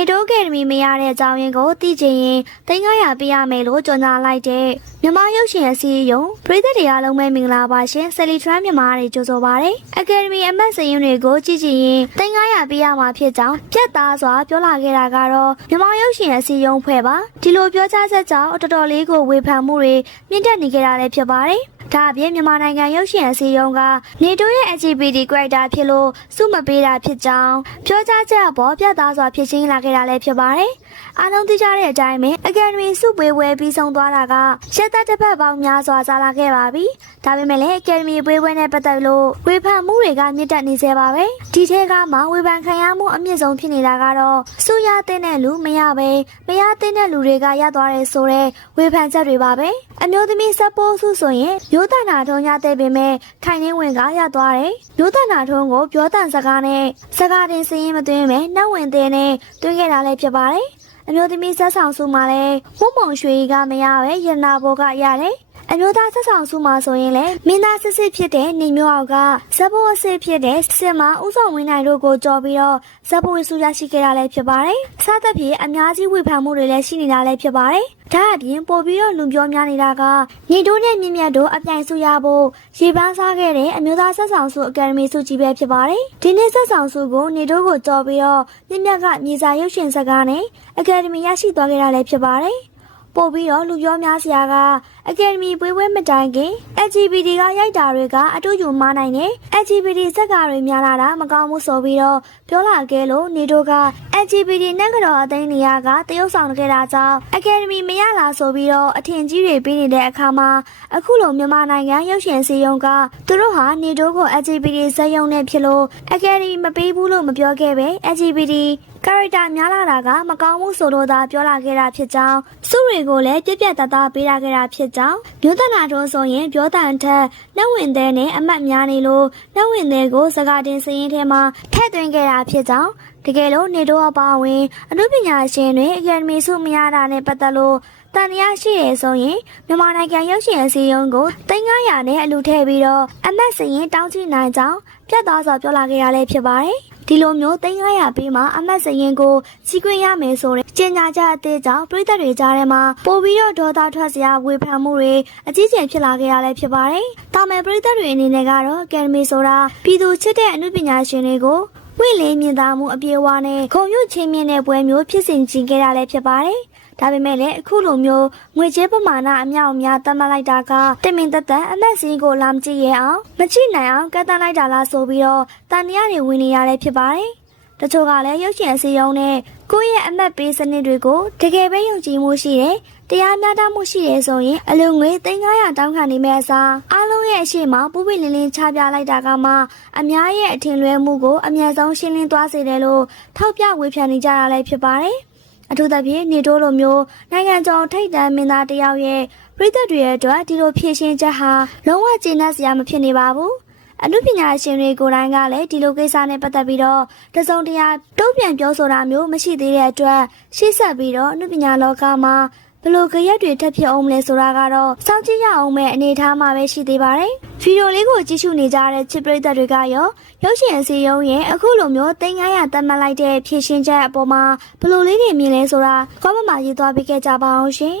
နေတိုးအကယ်ဒမီမရတဲ့အကြောင်းရင်းကိုသိချင်ရင်300ပေးရမယ်လို့ကြေညာလိုက်တဲ့မြန်မာရုပ်ရှင်အစည်းအရုံးပရိသတ်တွေအားလုံးပဲမင်္ဂလာပါရှင်ဆယ်လီထရမ်းမြန်မာတွေကြိုဆိုပါရစေအကယ်ဒမီအမတ်စရင်တွေကိုကြည့်ချင်ရင်300ပေးရမှာဖြစ်ကြောင်းပြတ်သားစွာပြောလာခဲ့တာကတော့မြန်မာရုပ်ရှင်အစည်းအရုံးဖွဲ့ပါဒီလိုပြောကြားချက်ကြောင့်တော်တော်လေးကိုဝေဖန်မှုတွေမြင့်တက်နေကြတာလည်းဖြစ်ပါတယ်ဒါအပြင်မြန်မာနိုင်ငံရုပ်ရှင်အစည်းအရုံးကနေတိုးရဲ့ LGBT character ဖြစ်လို့စုမပေးတာဖြစ်ကြောင်းပြောကြားချက်အပေါ်ပြတ်သားစွာဖြစ်ချင်းလာခဲ့တာလည်းဖြစ်ပါတယ်။အားလုံးသိကြတဲ့အတိုင်းပဲအကယ်ဒမီစုပွဲပွဲပြီးဆုံးသွားတာကရက်သက်တစ်ပတ်ပေါင်းများစွာကြာလာခဲ့ပါပြီ။ဒါပေမဲ့လည်းအကယ်ဒမီပွဲပွဲနဲ့ပတ်သက်လို့ဝေဖန်မှုတွေကမြင့်တက်နေစေပါပဲ။ဒီထဲကမှဝေဖန်ခံရမှုအမြင့်ဆုံးဖြစ်နေတာကတော့စုရတဲ့တဲ့လူမရပဲမရတဲ့တဲ့လူတွေကရသွားတယ်ဆိုတဲ့ဝေဖန်ချက်တွေပါပဲ။အမျိုးသမီးစပိုးစုဆိုရင်မျိုးတနာထုံးရတဲ့ပေမဲ့ခိုင်နှင်းဝင်ကရသွားတယ်။မျိုးတနာထုံးကိုပြောတန်စကားနဲ့စကားတင်စရင်မသွင်းပဲနှောက်ဝင်တဲ့နဲ့တွင်းခဲ့တာလည်းဖြစ်ပါတယ်။အမျိုးသမီးဆက်ဆောင်စုမှာလည်းဝုံမုံရွှေကမရပဲရနာဘောကရတယ်။အမျိုးသားဆက်ဆောင်စုမှာဆိုရင်လည်းမင်းသားစစ်စစ်ဖြစ်တဲ့နေမျိုးအောက်ကဇဘိုးအစစ်ဖြစ်တဲ့စစ်မဦးဆောင်ဝင်းနိုင်တို့ကိုကြော်ပြီးတော့ဇဘိုးစုရရှိခဲ့တာလည်းဖြစ်ပါတယ်။စသဖြင့်အများကြီးဝေဖန်မှုတွေလည်းရှိနေတာလည်းဖြစ်ပါတယ်။ဒါအပြင်ပို့ပြီးတော့လူပြောများနေတာကနေတိုးနဲ့မြင့်မြတ်တို့အပြိုင်စုရဖို့ရေပန်းစားခဲ့တဲ့အမျိုးသားဆက်ဆောင်စုအကယ်ဒမီစုကြီးပဲဖြစ်ပါတယ်။ဒီနေ့ဆက်ဆောင်စုကိုနေတိုးကိုကြော်ပြီးတော့မြင့်မြတ်ကမြေစာရုပ်ရှင်စကားနဲ့အကယ်ဒမီရရှိသွားခဲ့တာလည်းဖြစ်ပါတယ်။ပို့ပြီးတော့လူပြောများစရာကအကယ်ဒမီပွဲမတိုင်ခင် LGBT ကရိုက်တာတွေကအတူယူမနိုင်တဲ့ LGBT စက်ကားတွေများလာတာမကောင်းဘူးဆိုပြီးတော့ပြောလာခဲ့လို့နေတို့က LGBT နဲ့ကတော့အသိနေရကတရုတ်ဆောင်ခဲ့တာကြောင့်အကယ်ဒမီမရလာဆိုပြီးတော့အထင်ကြီးတွေပေးနေတဲ့အခါမှာအခုလိုမြန်မာနိုင်ငံရုပ်ရှင်စည်းရုံးကသူတို့ဟာနေတို့ကို LGBT စက်ရုံနဲ့ဖြစ်လို့အကယ်ဒမီမပေးဘူးလို့မပြောခဲ့ပဲ LGBT character များလာတာကမကောင်းဘူးဆိုလို့သာပြောလာခဲ့တာဖြစ်ကြောင်းစုတွေကိုလည်းပြက်ပြက်သားသားပေးလာခဲ့တာဖြစ်ကြောင်းမျိုးတနာထုံးဆိုရင်ပြောတန်ထက်နှက်ဝင်တဲ့နဲ့အမတ်များနေလို့နှက်ဝင်တဲ့ကိုစကားတင်စရင်ထဲမှာထည့်သွင်းခဲ့တာဖြစ်ကြောင်းတကယ်လို့နေတော့အပါဝင်အမှုပညာရှင်တွေအကယ်ဒမီစုမရတာနဲ့ပတ်သက်လို့တန်တရားရှိရဆိုရင်မြန်မာနိုင်ငံရုပ်ရှင်အစည်းအရုံးကို300နဲ့အလူထည့်ပြီးတော့အမတ်စရင်တောင်းကြည့်နိုင်ကြောင်းပြတ်သားစွာပြောလာခဲ့ရလဲဖြစ်ပါတယ်ဒီလိုမျိုး300ပေးမှအမတ်စရင်ကိုကြီးခွင့်ရမယ်ဆိုတဲ့ကြေညာချက်အသေးကြောင့်ပြည်သက်တွေကြားထဲမှာပို့ပြီးတော့ဒေါသထွက်စရာဝေဖန်မှုတွေအကြီးကျယ်ဖြစ်လာခဲ့ရလဲဖြစ်ပါတယ်တာမယ်ပြည်သက်တွေအနေနဲ့ကတော့အကယ်ဒမီဆိုတာပြည်သူချစ်တဲ့အမှုပညာရှင်တွေကိုဝိလေမြင့်သားမှုအပြေအဝနဲ့ခုံညွတ်ချင်းမြင့်တဲ့ပွဲမျိုးဖြစ်စဉ်ကြီးခဲ့တာလည်းဖြစ်ပါတယ်ဒါပေမဲ့လည်းအခုလိုမျိုးငွေကြေးပမာဏအမြောက်အများသတ်မှတ်လိုက်တာကတမင်သက်သက်အမတ်စင်းကိုလာမကြည့်ရအောင်မကြည့်နိုင်အောင်ကန့်သတ်လိုက်တာလားဆိုပြီးတော့တန်တရားတွေဝင်နေရလဲဖြစ်ပါတယ်တချို့ကလည်းရုပ်ရှင်အစည်းအရုံးနဲ့ကိုယ့်ရဲ့အမတ်ပေးစနစ်တွေကိုတကယ်ပဲယုံကြည်မှုရှိတယ်တရားမျှတမှုရှိတယ်ဆိုရင်အလုံငွေ300တောင်းခံနေမယ့်အစားအားလုံးရဲ့အရှိမပူပိလင်းလင်းချပြလိုက်တာကမှအများရဲ့အထင်လွဲမှုကိုအမြတ်ဆုံးရှင်းလင်းသွားစေတယ်လို့ထောက်ပြဝေဖန်နေကြတာလည်းဖြစ်ပါတယ်အထူးသဖြင့်နေတိုးလိုမျိုးနိုင်ငံကျော်ထိပ်တန်းမင်းသားတယောက်ရဲ့ပြည်သက်တွေရဲ့အတွက်ဒီလိုဖြည့်ရှင်းချက်ဟာလုံးဝကျေနပ်စရာမဖြစ်နေပါဘူးအမှုပညာရှင်တွေကိုယ်တိုင်ကလည်းဒီလိုကိစ္စနဲ့ပတ်သက်ပြီးတော့တစုံတရာတုံ့ပြန်ပြောဆိုတာမျိုးမရှိသေးတဲ့အတွက်ရှေ့ဆက်ပြီးတော့အမှုပညာလောကမှာဘလို့ကြရက်တွေထပ်ဖြစ်အောင်မလဲဆိုတာကတော့စောင့်ကြည့်ရအောင်မဲ့အနေအထားမှာပဲရှိသေးပါတယ်ဗီဒီယိုလေးကိုကြည့်ရှုနေကြတဲ့ချစ်ပရိသတ်တွေကရောရုပ်ရှင်အစည်းအရုံးရဲ့အခုလိုမျိုး300သတ်မှတ်လိုက်တဲ့ဖြည့်ရှင်းချက်အပေါ်မှာဘလို့လေးတွေမြင်လဲဆိုတာကောမန့်မှာရေးသွားပေးခဲ့ကြပါအောင်ရှင်